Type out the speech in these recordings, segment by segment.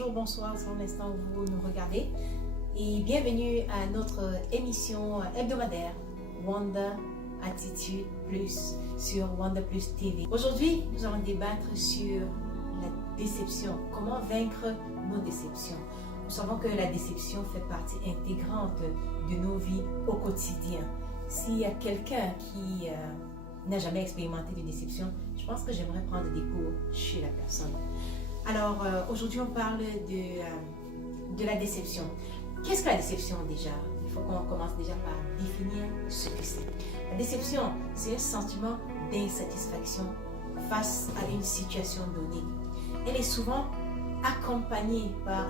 bonjour, bonsoir, selon l'instant où vous nous regardez. Et bienvenue à notre émission hebdomadaire Wanda Attitude Plus sur Wanda Plus TV. Aujourd'hui, nous allons débattre sur la déception. Comment vaincre nos déceptions? Nous savons que la déception fait partie intégrante de nos vies au quotidien. S'il y a quelqu'un qui n'a jamais expérimenté de déception, je pense que j'aimerais prendre des cours chez la personne. Alors, aujourd'hui, on parle de la déception. Qu'est-ce que la déception déjà? Il faut qu'on commence déjà par définir ce que c'est. La déception, c'est un sentiment d'insatisfaction face à une situation donnée. Elle est souvent accompagnée par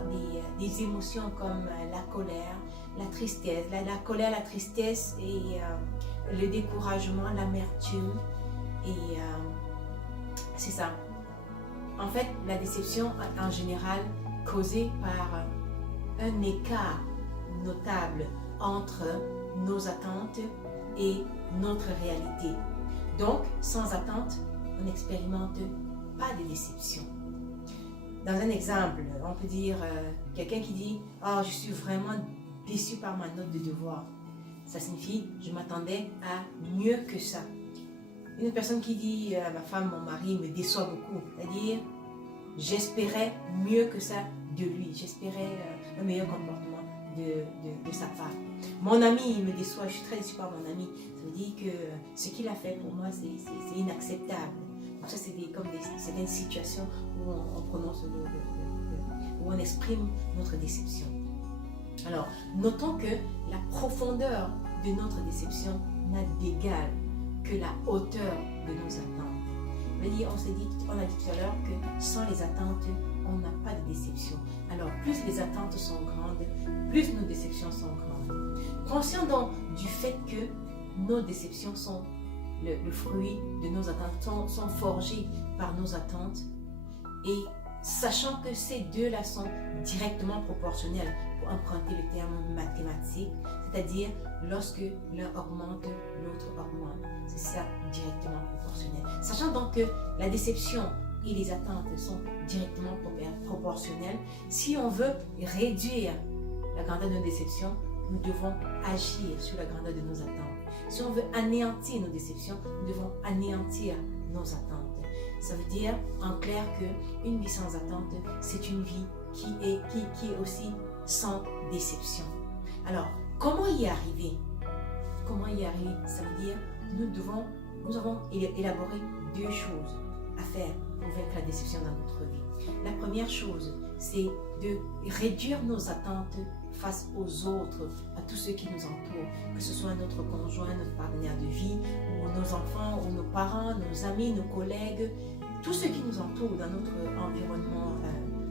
des émotions comme la colère, la tristesse, la colère, la tristesse et le découragement, l'amertume. Et c'est ça. En fait, la déception en général causée par un écart notable entre nos attentes et notre réalité. Donc, sans attente, on n'expérimente pas de déception. Dans un exemple, on peut dire quelqu'un qui dit « Oh, je suis vraiment déçu par ma note de devoir ». Ça signifie « Je m'attendais à mieux que ça ». Une personne qui dit « Ma femme, mon mari me déçoit beaucoup », c'est-à-dire « J'espérais mieux que ça de lui, j'espérais un meilleur comportement de sa part. Mon ami, il me déçoit, je suis très déçue par mon ami. Ça veut dire que ce qu'il a fait pour moi, c'est inacceptable. » Donc ça, c'est une situation où on prononce où on exprime notre déception. Alors, notons que la profondeur de notre déception n'a d'égal que la hauteur de nos attentes. On a dit tout à l'heure que sans les attentes, on n'a pas de déception. Alors, plus les attentes sont grandes, plus nos déceptions sont grandes. Conscient donc du fait que nos déceptions sont le fruit de nos attentes, sont forgées par nos attentes, et sachant que ces deux-là sont directement proportionnels, pour emprunter le terme mathématique, c'est-à-dire lorsque l'un augmente, l'autre augmente. C'est ça, directement proportionnel. Sachant donc que la déception et les attentes sont directement proportionnelles, si on veut réduire la grandeur de nos déceptions, nous devons agir sur la grandeur de nos attentes. Si on veut anéantir nos déceptions, nous devons anéantir nos attentes. Ça veut dire, en clair, qu'une vie sans attente, c'est une vie qui est aussi sans déception. Alors, comment y arriver? Comment y arriver? Ça veut dire, nous avons élaboré deux choses à faire pour vaincre la déception dans notre vie. La première chose, c'est de réduire nos attentes face aux autres, à tous ceux qui nous entourent, que ce soit notre conjoint, notre partenaire de vie, ou nos enfants, ou nos parents, nos amis, nos collègues, tous ceux qui nous entourent dans notre environnement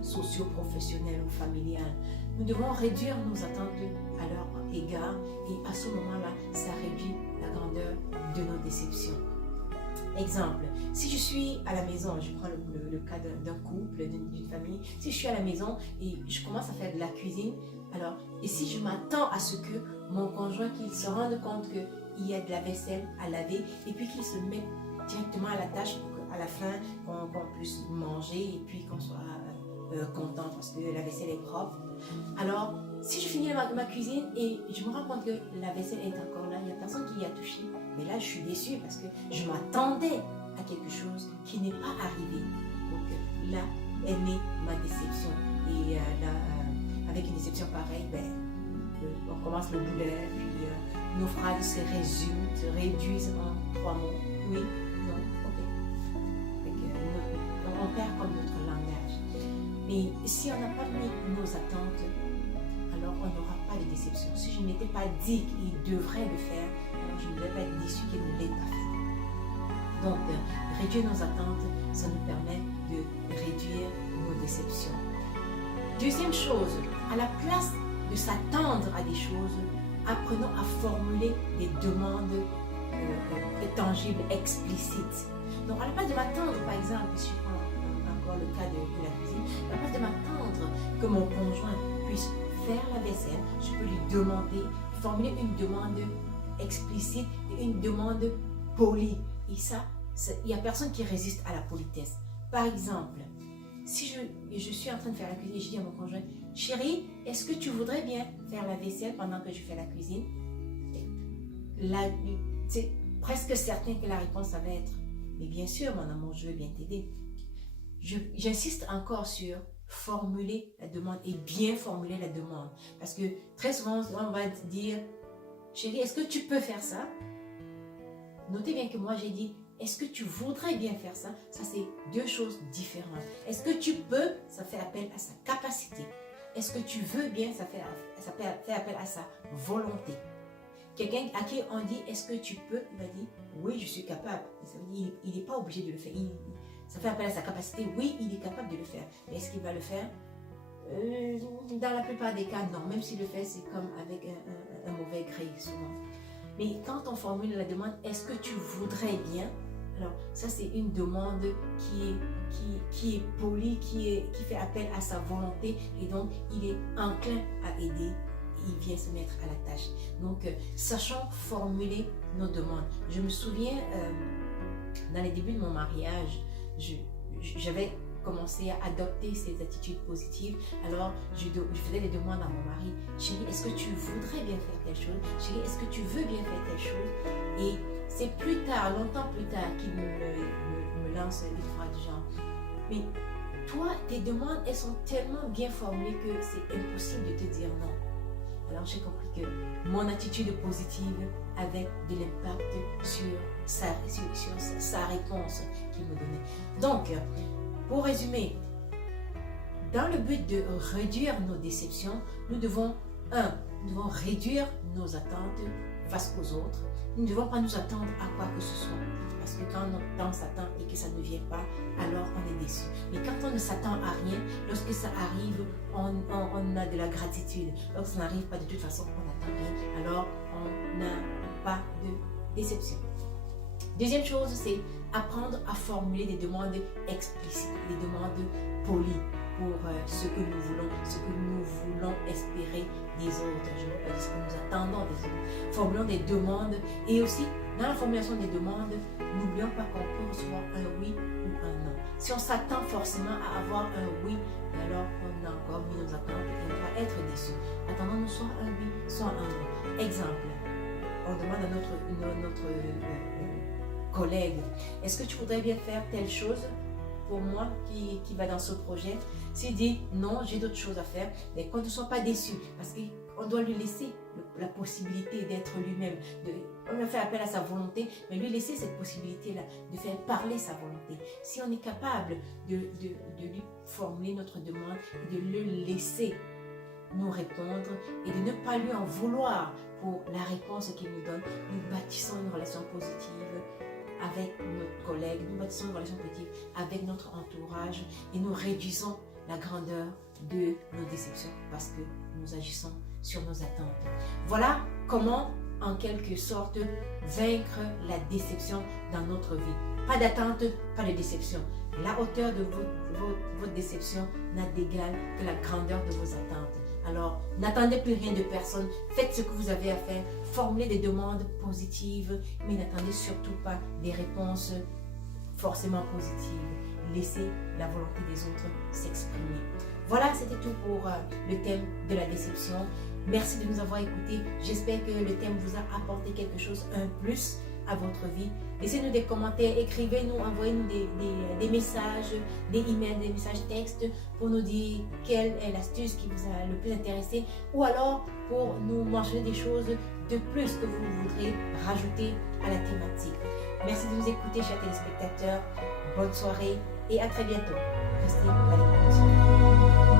socio-professionnel ou familial. Nous devons réduire nos attentes à leur égard, et à ce moment-là, ça réduit la grandeur de nos déceptions. Exemple, si je suis à la maison, je prends le cas d'un couple, d'une famille, si je suis à la maison et je commence à faire de la cuisine, alors, et si je m'attends à ce que mon conjoint, qu'il se rende compte qu'il y a de la vaisselle à laver, et puis qu'il se mette directement à la tâche pour qu'à la fin, qu'on puisse manger et puis qu'on soit content parce que la vaisselle est propre. Alors, si je finis ma cuisine et je me rends compte que la vaisselle est encore là, il n'y a personne qui y a touché, mais là je suis déçue parce que je m'attendais à quelque chose qui n'est pas arrivé. Donc là est née ma déception. Et avec une déception pareille, on commence le boulet, puis nos phrases se réduisent en 3 mots. Oui, non, ok. On perd comme notre langage. Mais si on n'a pas mis nos attentes, alors on n'aura pas de déception. Si je ne m'étais pas dit qu'il devrait le faire, alors je ne devrais pas être déçu qu'il ne l'ait pas fait. Donc, réduire nos attentes, ça nous permet de réduire nos déceptions. Deuxième chose, à la place de s'attendre à des choses, apprenons à formuler des demandes tangibles, explicites. Donc, à la place de m'attendre, par exemple, si je prends encore le cas de la cuisine, à la place de m'attendre que mon conjoint puisse faire la vaisselle, je peux lui demander, formuler une demande explicite et une demande polie. Et ça, il n'y a personne qui résiste à la politesse. Par exemple, Si je suis en train de faire la cuisine et je dis à mon conjoint, chérie, est-ce que tu voudrais bien faire la vaisselle pendant que je fais la cuisine? C'est presque certain que la réponse, ça va être, mais bien sûr, mon amour, je veux bien t'aider. J'insiste encore sur formuler la demande et bien formuler la demande. Parce que très souvent, on va dire, chérie, est-ce que tu peux faire ça? Notez bien que moi, j'ai dit, est-ce que tu voudrais bien faire ça? Ça, c'est deux choses différentes. Est-ce que tu peux? Ça fait appel à sa capacité. Est-ce que tu veux bien? Ça fait appel à sa volonté. Quelqu'un à qui on dit, est-ce que tu peux? Il va dire, oui, je suis capable. Ça veut dire, il n'est pas obligé de le faire. Ça fait appel à sa capacité. Oui, il est capable de le faire. Mais est-ce qu'il va le faire? Dans la plupart des cas, non. Même s'il le fait, c'est comme avec un mauvais gré, souvent. Mais quand on formule la demande, est-ce que tu voudrais bien? Alors, ça, c'est une demande qui est polie, qui fait appel à sa volonté et donc il est enclin à aider. Il vient se mettre à la tâche. Donc, sachons formuler nos demandes. Je me souviens, dans les débuts de mon mariage, j'avais commencé à adopter ces attitudes positives. Alors, je faisais des demandes à mon mari. Chérie, est-ce que tu voudrais bien faire telle chose? Chérie, est-ce que tu veux bien faire telle chose? Et c'est plus tard, longtemps plus tard, qu'il me lance une phrase du genre. Mais toi, tes demandes, elles sont tellement bien formulées que c'est impossible de te dire non. Alors, j'ai compris que mon attitude positive avait de l'impact sur sa réponse qu'il me donnait. Donc, pour résumer, dans le but de réduire nos déceptions, nous devons réduire nos attentes face aux autres. Nous ne devons pas nous attendre à quoi que ce soit. Parce que quand on s'attend et que ça ne vient pas, alors on est déçu. Mais quand on ne s'attend à rien, lorsque ça arrive, on a de la gratitude. Lorsque ça n'arrive pas, de toute façon, on n'attend rien. Alors, on n'a pas de déception. Deuxième chose, c'est apprendre à formuler des demandes explicites, des demandes polies pour ce que nous voulons espérer des autres. Je ne veux pas dire ce que nous attendons des autres. Formulons des demandes et aussi, dans la formulation des demandes, n'oublions pas qu'on peut recevoir un oui ou un non. Si on s'attend forcément à avoir un oui, alors on a encore mis nos attentes et on va être déçus. Attendons-nous soit un oui, soit un non. Exemple, on demande à notre collègue, est-ce que tu voudrais bien faire telle chose pour moi qui va dans ce projet? S'il dit non, j'ai d'autres choses à faire, mais qu'on ne soit pas déçu, parce qu'on doit lui laisser la possibilité d'être lui-même. On a fait appel à sa volonté, mais lui laisser cette possibilité-là de faire parler sa volonté. Si on est capable de lui formuler notre demande et de le laisser nous répondre et de ne pas lui en vouloir pour la réponse qu'il nous donne, nous bâtissons une relation positive avec notre collègue, nous bâtissons une relation positive avec notre entourage et nous réduisons la grandeur de nos déceptions parce que nous agissons sur nos attentes. Voilà comment, en quelque sorte, vaincre la déception dans notre vie. Pas d'attente, pas de déception. La hauteur de votre déception n'a d'égal que la grandeur de vos attentes. Alors, n'attendez plus rien de personne. Faites ce que vous avez à faire. Formulez des demandes positives, mais n'attendez surtout pas des réponses forcément positives. Laissez la volonté des autres s'exprimer. Voilà, c'était tout pour le thème de la déception. Merci de nous avoir écoutés. J'espère que le thème vous a apporté quelque chose, un plus à votre vie. Laissez-nous des commentaires, écrivez-nous, envoyez-nous des messages, des emails, des messages textes pour nous dire quelle est l'astuce qui vous a le plus intéressé ou alors pour nous mentionner des choses de plus que vous voudrez rajouter à la thématique. Merci de nous écouter, chers téléspectateurs. Bonne soirée et à très bientôt. Restez à l'écoute.